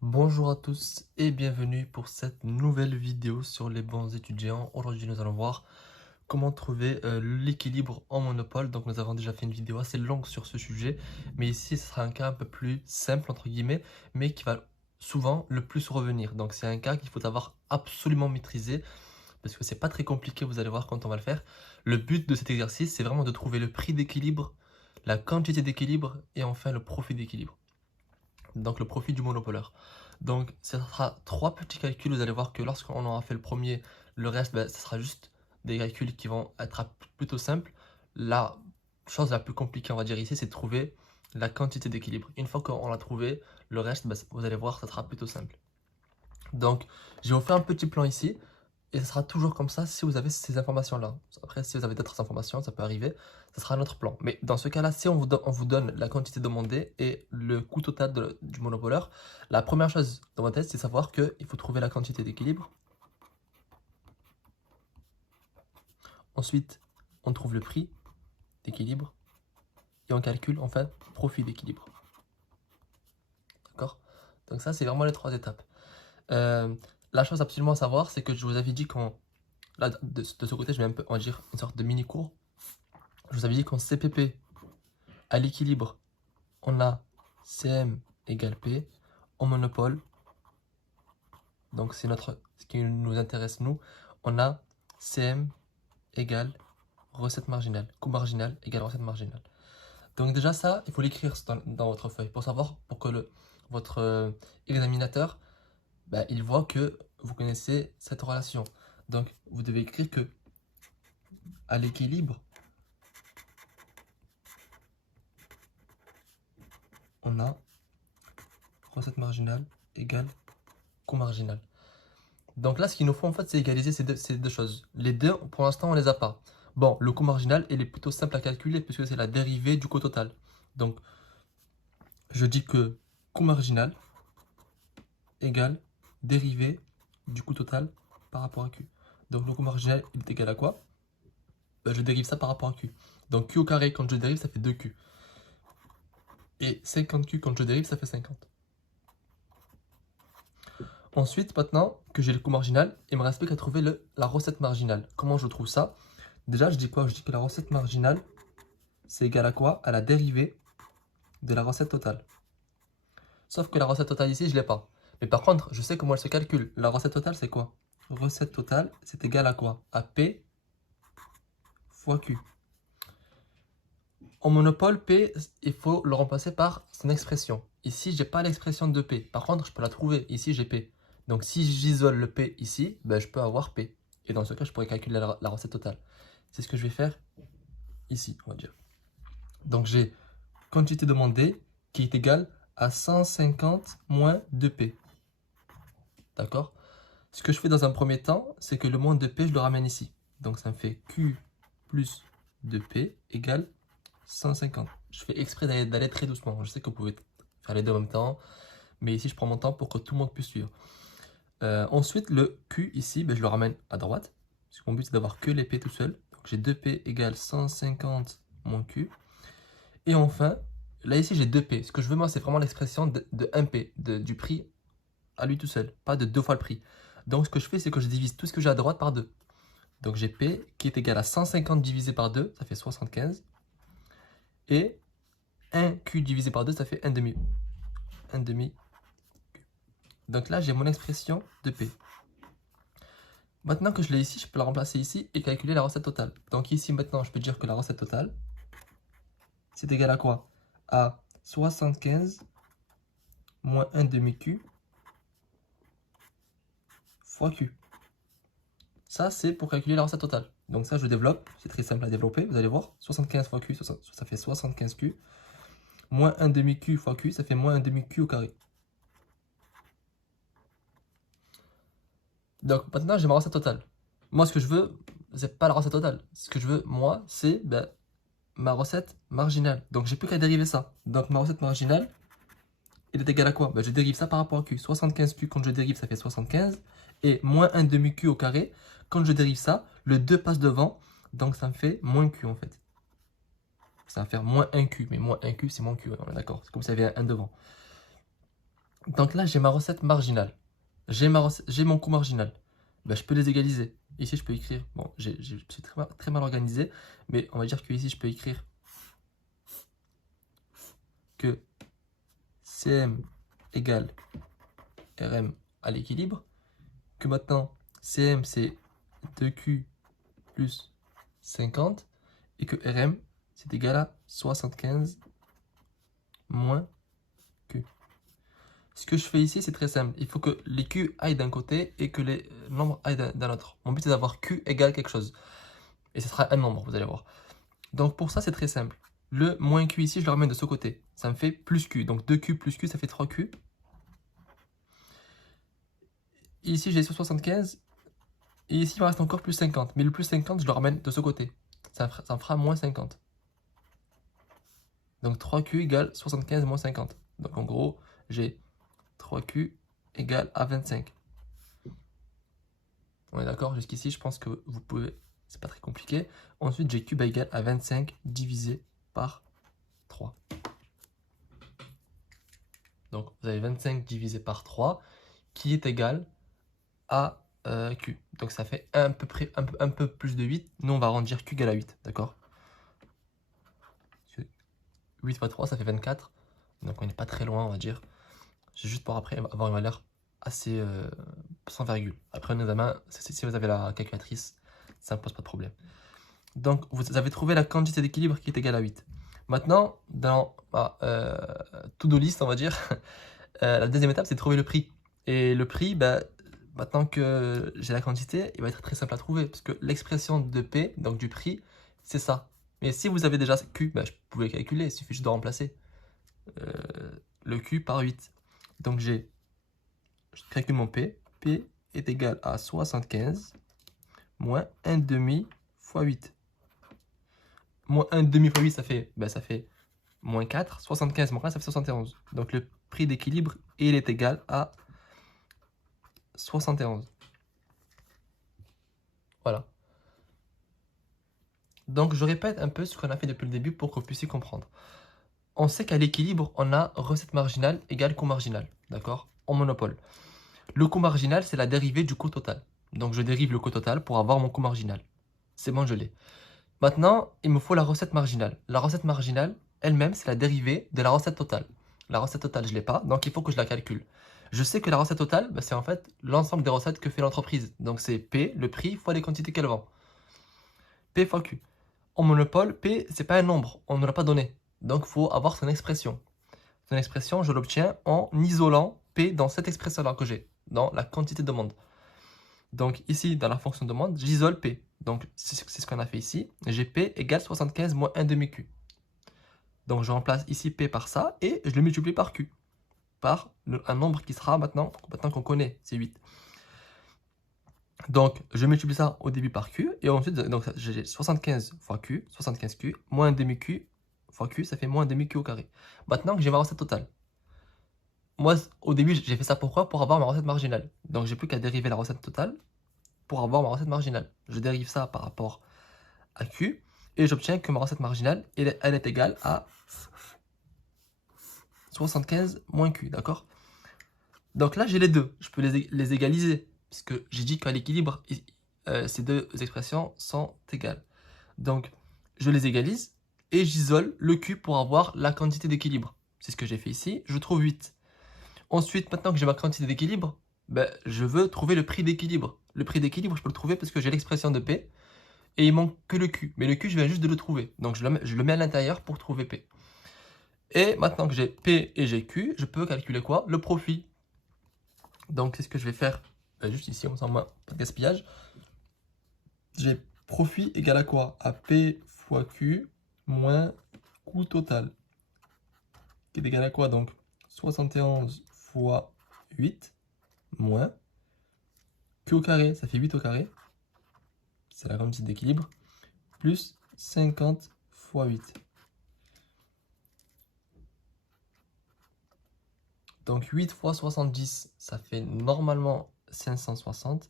Bonjour à tous et bienvenue pour cette nouvelle vidéo sur les bons étudiants. Aujourd'hui, nous allons voir comment trouver l'équilibre en monopole. Donc, nous avons déjà fait une vidéo assez longue sur ce sujet, mais ici, ce sera un cas un peu plus simple, entre guillemets, mais qui va souvent le plus revenir. Donc, c'est un cas qu'il faut avoir absolument maîtrisé parce que c'est pas très compliqué, vous allez voir quand on va le faire. Le but de cet exercice, c'est vraiment de trouver le prix d'équilibre, la quantité d'équilibre et enfin le profit d'équilibre. Donc le profit du monopoleur. Donc ce sera trois petits calculs. Vous allez voir que lorsqu'on aura fait le premier, le reste, ce sera juste des calculs qui vont être plutôt simples. La chose la plus compliquée, on va dire ici, c'est de trouver la quantité d'équilibre. Une fois qu'on l'a trouvé, le reste, vous allez voir, ça sera plutôt simple. Donc j'ai offert un petit plan ici. Et ce sera toujours comme ça si vous avez ces informations-là. Après, si vous avez d'autres informations, ça peut arriver, ce sera un autre plan. Mais dans ce cas-là, si on vous donne la quantité demandée et le coût total du monopoleur, la première chose dans votre tête, c'est savoir qu'il faut trouver la quantité d'équilibre. Ensuite, on trouve le prix d'équilibre. Et on calcule, enfin, profit d'équilibre. D'accord? Donc ça, c'est vraiment les trois étapes. La chose absolument à savoir, c'est que je vous avais dit qu'on... Là, de ce côté, je mets un peu, on va dire, une sorte de mini-cours. Je vous avais dit qu'en CPP, à l'équilibre, on a CM égale P. En monopole, donc c'est ce qui nous intéresse nous, on a CM égale recette marginale. Coût marginal égale recette marginale. Donc déjà ça, il faut l'écrire dans votre feuille pour savoir, pour que votre examinateur, il voit que vous connaissez cette relation. Donc vous devez écrire que à l'équilibre, on a recette marginale égale coût marginal. Donc là, ce qu'il nous faut en fait, c'est égaliser ces deux choses. Les deux, pour l'instant, on les a pas. Bon, le coût marginal, il est plutôt simple à calculer puisque c'est la dérivée du coût total. Donc, je dis que coût marginal égale dérivée du coût total par rapport à Q. Donc, le coût marginal, il est égal à quoi? Je dérive ça par rapport à Q. Donc, Q au carré, quand je dérive, ça fait 2Q. Et 50Q, quand je dérive, ça fait 50. Ensuite, maintenant que j'ai le coût marginal, il me reste plus qu'à trouver la recette marginale. Comment je trouve ça? Déjà, je dis quoi? Je dis que la recette marginale, c'est égal à quoi? À la dérivée de la recette totale. Sauf que la recette totale ici, je ne l'ai pas. Mais par contre, je sais comment elle se calcule. La recette totale, c'est quoi? Recette totale, c'est égal à quoi? À P fois Q. En monopole, P, il faut le remplacer par son expression. Ici, je n'ai pas l'expression de P. Par contre, je peux la trouver. Ici, j'ai P. Donc, si j'isole le P ici, je peux avoir P. Et dans ce cas, je pourrais calculer la recette totale. C'est ce que je vais faire ici, on va dire. Donc, j'ai quantité demandée qui est égale à 150 moins 2P. D'accord? Ce que je fais dans un premier temps, c'est que le moins 2P, je le ramène ici. Donc ça me fait Q plus 2P égale 150. Je fais exprès d'aller très doucement. Je sais que vous pouvez faire les deux en même temps, mais ici je prends mon temps pour que tout le monde puisse suivre. Ensuite, le Q ici, je le ramène à droite. Parce que mon but c'est d'avoir que les P tout seul. Donc j'ai 2P égale 150 moins Q. Et enfin, là ici j'ai 2P. Ce que je veux moi, c'est vraiment l'expression de 1P, du prix à lui tout seul, pas de 2 fois le prix. Donc ce que je fais, c'est que je divise tout ce que j'ai à droite par 2. Donc j'ai P qui est égal à 150 divisé par 2, ça fait 75. Et 1Q divisé par 2, ça fait 1 demi. 1 demi Q. Donc là, j'ai mon expression de P. Maintenant que je l'ai ici, je peux la remplacer ici et calculer la recette totale. Donc ici, maintenant, je peux dire que la recette totale, c'est égal à quoi? À 75 moins 1 demi Q fois Q. Ça, c'est pour calculer la recette totale. Donc ça, je développe. C'est très simple à développer. Vous allez voir. 75 fois Q, ça fait 75Q. Moins 1 demi Q fois Q, ça fait moins 1 demi Q au carré. Donc maintenant, j'ai ma recette totale. Moi, ce que je veux, c'est pas la recette totale. Ce que je veux, moi, c'est ma recette marginale. Donc j'ai plus qu'à dériver ça. Donc ma recette marginale, elle est égale à quoi? Je dérive ça par rapport à Q. 75Q, quand je dérive, ça fait 75. Et moins 1 demi Q au carré, quand je dérive ça, le 2 passe devant. Donc ça me fait moins Q en fait. Ça va faire moins 1Q. Mais moins 1Q, c'est moins Q. On est d'accord. C'est comme si il y avait un 1 devant. Donc là, j'ai ma recette marginale. J'ai mon coût marginal. Ben, je peux les égaliser. Ici, je peux écrire. Bon, je suis très mal organisé, mais on va dire que ici, je peux écrire que CM égale RM à l'équilibre. Que maintenant, CM, c'est 2Q plus 50. Et que RM, c'est égal à 75 moins Q. Ce que je fais ici, c'est très simple. Il faut que les Q aillent d'un côté et que les nombres aillent d'un autre. Mon but est d'avoir Q égale quelque chose. Et ce sera un nombre, vous allez voir. Donc pour ça, c'est très simple. Le moins Q ici, je le ramène de ce côté. Ça me fait plus Q. Donc 2Q plus Q, ça fait 3Q. Et ici, j'ai 75. Et ici, il me reste encore plus 50. Mais le plus 50, je le ramène de ce côté. Ça me fera moins 50. Donc 3Q égale 75 moins 50. Donc en gros, j'ai 3Q égale à 25. On est d'accord? Jusqu'ici, je pense que vous pouvez... C'est pas très compliqué. Ensuite, j'ai Q égale à 25 divisé par 3. Donc vous avez 25 divisé par 3 qui est égal à Q. Donc ça fait un peu plus de 8. Nous, on va arrondir Q égale à 8. D'accord? 8 fois 3, ça fait 24. Donc on n'est pas très loin, on va dire. C'est juste pour après avoir une valeur assez sans virgule. Après un examen, si vous avez la calculatrice, ça ne pose pas de problème. Donc vous avez trouvé la quantité d'équilibre qui est égale à 8. Maintenant, dans ma to-do list, on va dire, la deuxième étape, c'est de trouver le prix. Et le prix, bah, maintenant que j'ai la quantité, il va être très simple à trouver, parce que l'expression de P, donc du prix, c'est ça. Mais si vous avez déjà Q, bah, je pouvais calculer, il suffit juste de remplacer le Q par 8. Donc je calcule mon P. P est égal à 75 moins 1 demi fois 8. Moins 1 demi fois 8, ça fait moins 4. 75 moins 4, ça fait 71. Donc le prix d'équilibre, il est égal à 71. Voilà. Donc je répète un peu ce qu'on a fait depuis le début pour que vous puissiez comprendre. On sait qu'à l'équilibre, on a recette marginale égale coût marginal. D'accord? En monopole. Le coût marginal, c'est la dérivée du coût total. Donc je dérive le coût total pour avoir mon coût marginal. C'est bon, je l'ai. Maintenant, il me faut la recette marginale. La recette marginale, elle-même, c'est la dérivée de la recette totale. La recette totale, je ne l'ai pas, donc il faut que je la calcule. Je sais que la recette totale, bah, c'est en fait l'ensemble des recettes que fait l'entreprise. Donc c'est P, le prix, fois les quantités qu'elle vend. P fois Q. En monopole, P, c'est pas un nombre, on ne l'a pas donné. Donc il faut avoir son expression. Son expression, je l'obtiens en isolant P dans cette expression-là que j'ai, dans la quantité de demande. Donc ici, dans la fonction demande, j'isole P. Donc c'est ce qu'on a fait ici. J'ai P égale 75 moins 1 demi Q. Donc je remplace ici P par ça et je le multiplie par Q. Par un nombre qui sera maintenant qu'on connaît, c'est 8. Donc je multiplie ça au début par Q et ensuite j'ai 75 fois Q, 75Q, moins 1 demi Q fois Q, ça fait moins 1 demi Q au carré. Maintenant que j'ai ma recette totale. Moi, au début, j'ai fait ça pourquoi? Pour avoir ma recette marginale. Donc j'ai plus qu'à dériver la recette totale pour avoir ma recette marginale. Je dérive ça par rapport à Q et j'obtiens que ma recette marginale, elle est égale à 75 moins Q, d'accord? Donc là, j'ai les deux. Je peux les égaliser puisque j'ai dit qu'à l'équilibre, ces deux expressions sont égales. Donc, je les égalise et j'isole le Q pour avoir la quantité d'équilibre. C'est ce que j'ai fait ici. Je trouve 8. Ensuite, maintenant que j'ai ma quantité d'équilibre, ben, je veux trouver le prix d'équilibre. Le prix d'équilibre, je peux le trouver parce que j'ai l'expression de P et il manque que le Q. Mais le Q, je viens juste de le trouver. Donc, je le mets à l'intérieur pour trouver P. Et maintenant que j'ai P et j'ai Q, je peux calculer quoi? Le profit. Donc, qu'est-ce que je vais faire? Ben, juste ici, on s'en va, pas de gaspillage. J'ai profit égal à quoi? À P fois Q moins coût total. Qui est égal à quoi donc? 71 fois 8 moins Q au carré, ça fait 8 au carré. C'est la quantité d'équilibre. Plus 50 fois 8. Donc 8 fois 70, ça fait normalement 560.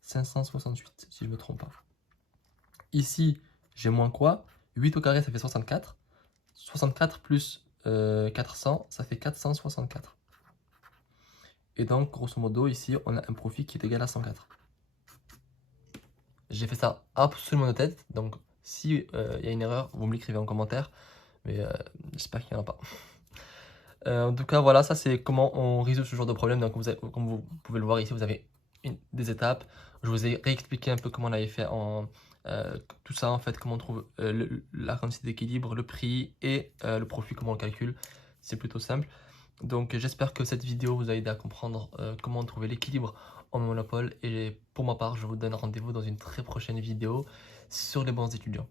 568, si je ne me trompe pas. Ici, j'ai moins quoi? 8 au carré, ça fait 64. 64 plus 400, ça fait 464. Et donc, grosso modo, ici, on a un profit qui est égal à 104. J'ai fait ça absolument de tête, donc si il y a une erreur, vous me l'écrivez en commentaire, mais j'espère qu'il n'y en a pas. En tout cas, voilà, ça c'est comment on résout ce genre de problème. Donc, comme vous pouvez le voir ici, vous avez des étapes. Je vous ai réexpliqué un peu comment on avait fait tout ça, en fait, comment on trouve la quantité d'équilibre, le prix et le profit, comment on le calcule. C'est plutôt simple. Donc, j'espère que cette vidéo vous a aidé à comprendre comment trouver l'équilibre en monopole. Et pour ma part, je vous donne rendez-vous dans une très prochaine vidéo sur les bons étudiants.